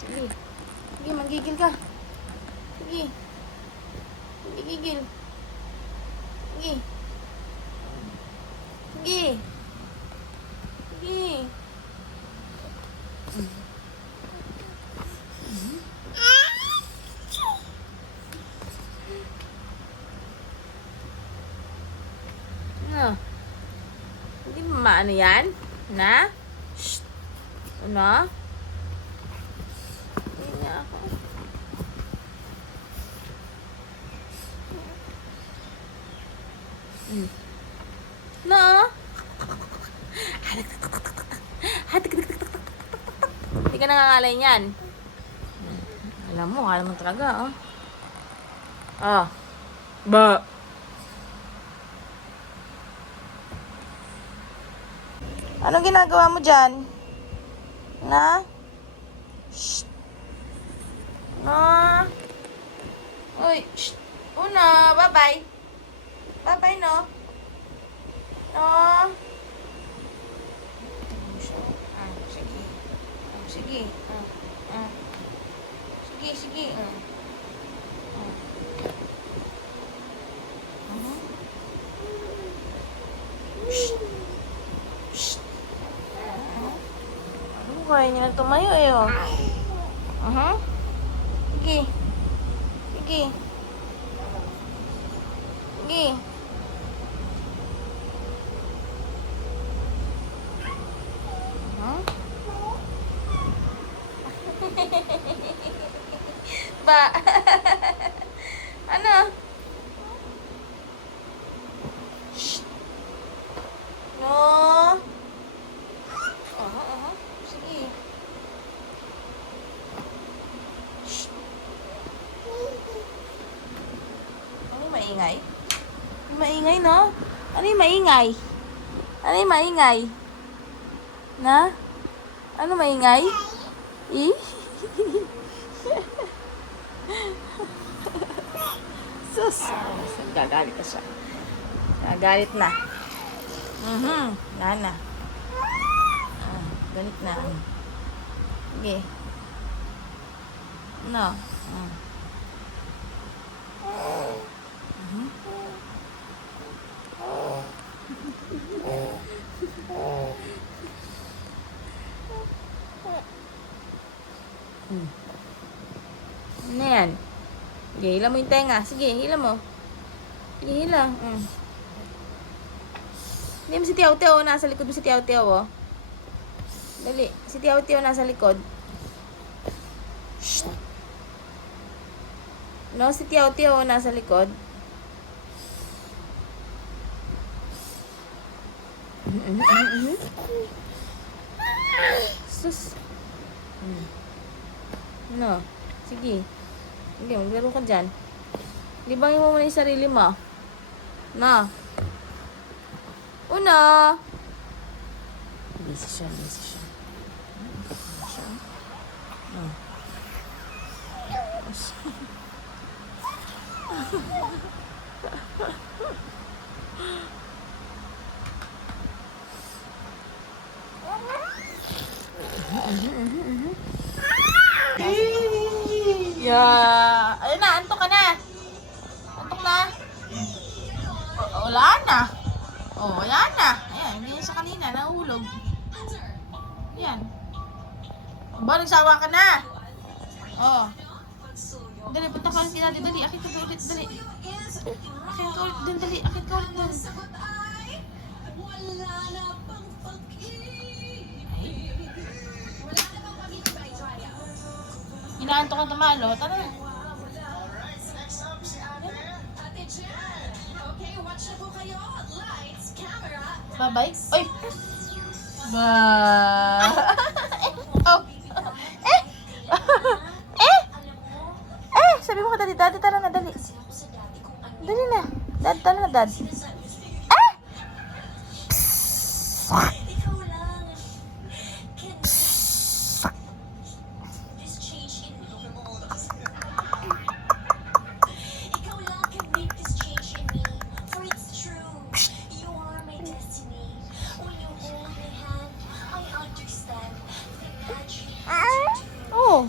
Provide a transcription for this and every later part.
Sige. Sige, magigil ka. Sige. Sige, gigil. Sige. Sige. Sige. Ano? Hindi mo maano yan? Na? Shh. Ano? Hindi nga ako. No? Hindi ka nangangalay niyan. Alam mo talaga, oh. Ah. Ba. Anong ginagawa mo dyan? Na? Shh. Na? Uy, shh. Una, bye-bye. Bye-bye, no? No? Sige. Sige. Sige, sige. Shh. Shh. Ano kaya niya na tumayo eh, oh. Sige. Sige. Sige. Ba? Ano? Shh. No. Sige. Shh. Ano yung maingay? Yung maingay, no? Ano yung maingay? Ano yung maingay? Na? Ano maingay? Eh? Sus! Gagalit na siya. Gagalit na. Nana. Galit na. Sige. No. Ano yan? Sige, hila mo yung tenga. Sige, hila mo. Sige, hila. Hindi mo si Tiaw-Tiaw. Nasa likod mo si Tiaw-Tiaw, oh. Dali. Si Tiaw-Tiaw nasa likod. Shh. No, si Tiaw-Tiaw nasa likod. Sus. No. Sige. Hindi, maglaro ka dyan. Libangin mo muna yung sarili mo. Na. Una. Busy siya. Yeah. Ayun na, antok ka na. Antok na. Wala na. Wala na. Ayan, hindi sa kanina, nahulog. Ayan. Ba, nagsawa ka na. Dali, punta ka ulit kina. Dali, akit ka ulit. Dali. Akit ka ulit dun, dali. Akit ka ulit dun. Inaantok ang tumalo. Tara na. Bye-bye. Oy! Oh! Sabi mo ka, dadi, tara na, dali. Dali na. Dad, tara na, dad. Oh,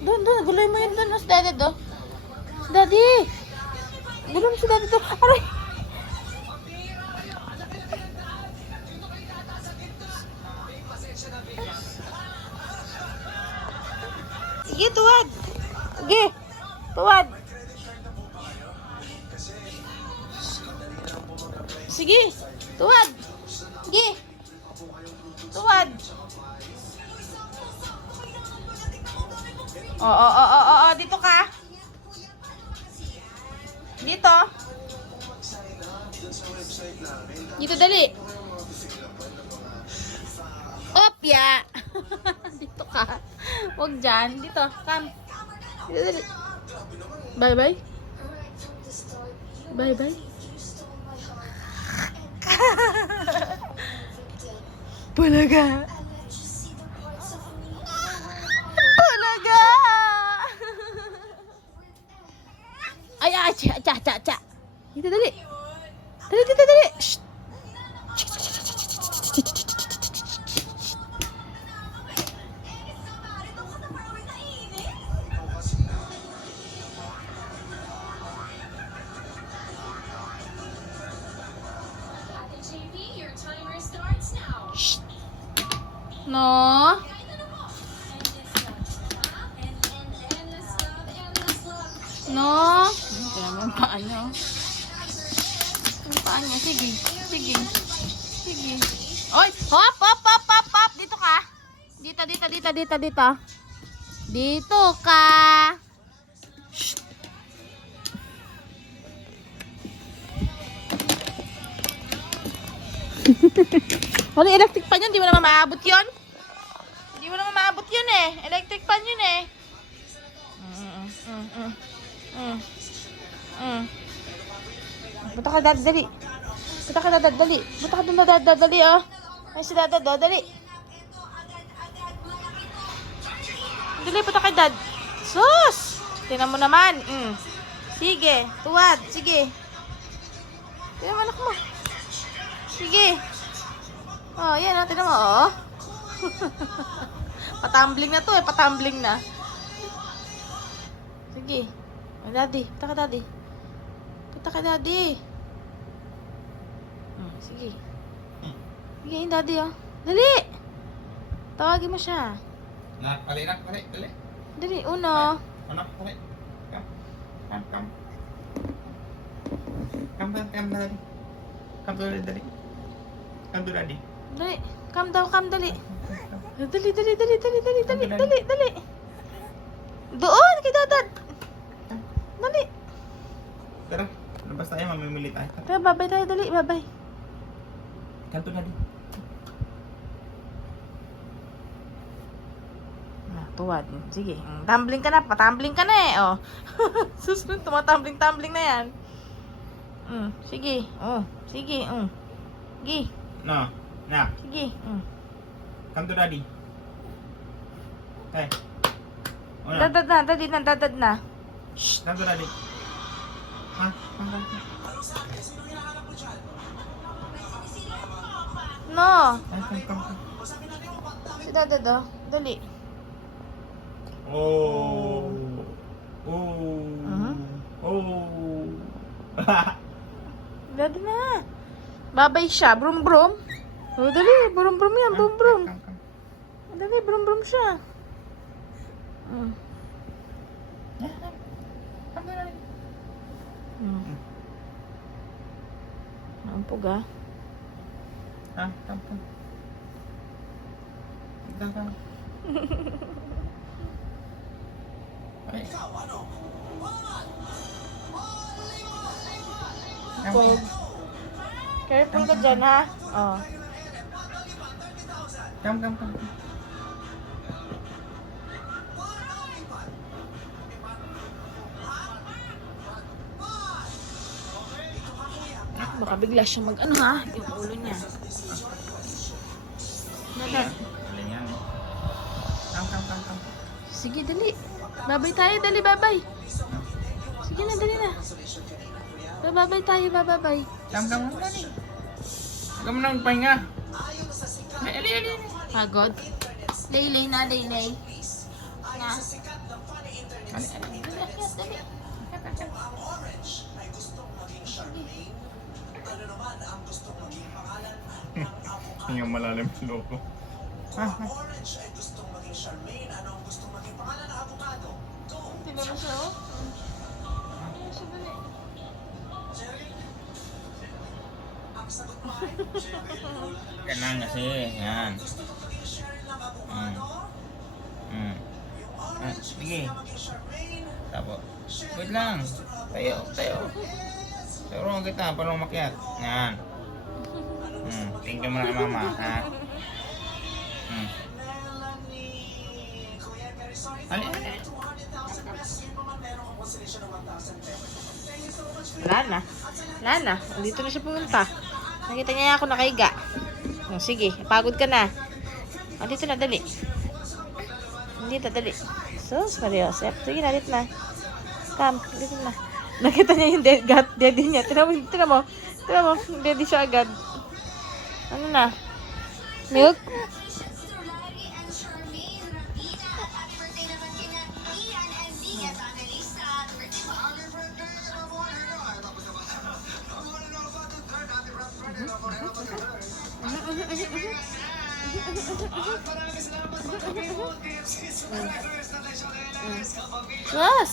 Doon. Guloy mo yun doon. Si daddy do. Si daddy. Guloy mo si daddy do. Aray. Sige, tuwad. Sige. Tuwad. Sige. Tuwad. Sige. Tuwad. Oo. Dito ka. Dito. Dito, dali. Opya. Dito ka. Huwag dyan. Dito. Come. Dito, dali. Bye-bye. Bye-bye. Bulaga. Bulaga. Ay, cha. Dito, dali. Dali. Shh. No. No. Ito naman ang paa niya. Ang paa niya. Sige. Oy! Hop! Dito ka. Dito. Dito ka. Shh. Wala electric pan yun. Di mo naman maabot yun. Electric pan yun eh. Buta ka dali. Buta ka dun dali oh. Ay si dad oh. Dali, buta ka dad. Sus! Tingnan mo naman. Sige, tuwad. Sige. Tingnan mo anak mo. Sige. Oh, yan oh. Tingnan mo oh. Patambling na to eh. Patambling na. Sige. Oh, daddy. Punta ka daddy. Sige. Sige yung daddy oh. Dali! Tawagin mo siya. Dali. Dali, uno. Anak, dali. Come. Come, daddy. Come to daddy. Dali. Come dali. Dali. Doon, kay dadad. Dali. Tara, labas tayo, mamimili tayo. Tara, babay tayo, dali, babay. Come to daddy. Tuwad. Sige. Tumbling ka na. Patambling ka na eh. Oh. Susunod. Tumatambling-tumbling na yan. Sige. Sige. Sige. No. Sige. Come to daddy. Hey. Dadad na. Shh. Come to daddy. Come. No. Come. Si dadad oh. Dali. Oh. Dad na. Babay siya. Brum. Oh, dali. Brum yan. Brum. Dali. Brum siya. Nampog ah. Come. Pog. Careful ka dyan ha. Oh. Come. Baka bigla siya mag-ano ha. Yung ulo niya. Dali. Come. Sige, dali. Babay tayo, dali, babay. Sige na, dali na. Babay tayo, babay. Come, dali. Huwag mo na magpahinga. Ali. Pagod. Laylay na. Na. Yung malalim yung loko. Ha? Tingnan mo siya, oh. Ayan siya, dali. Ganang kasi. Yan. Sige. Tapos. Wait lang. Tayo. Tayo kita. Paano umakyat? Yan. Thank you muna kay mama. Ha? Ali. Wala na. Dito na siya pumunta. Nakita niya ako nakahiga. Oh, sige, pagod ka na. Dito na, dali. Dito, dali. Sus, Mariosep. Sige na, dito na. Come, dito na. Nakita niya yung daddy niya. Tignan mo, daddy siya agad. Ano na? Milk? Yes!